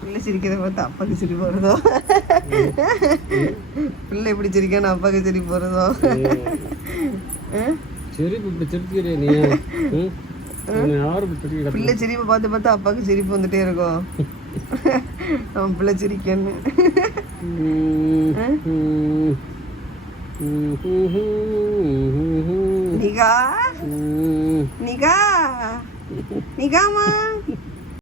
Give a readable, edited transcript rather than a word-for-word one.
பிள்ளை சிரிக்கிறத பார்த்து அப்பாவுக்கு சிரிப்பு வருதோ? பிள்ளை எப்படி சிரிக்கணும் அப்பாவுக்கு சிரிப்பு வருதோ? பிள்ளை சிரிப்பை பார்த்து பார்த்து அப்பாவுக்கு சிரிப்பு வந்துட்டே இருக்கும். அவன் பிள்ளை சிரிக்கன்னு. நிகா நிகா நிகாமா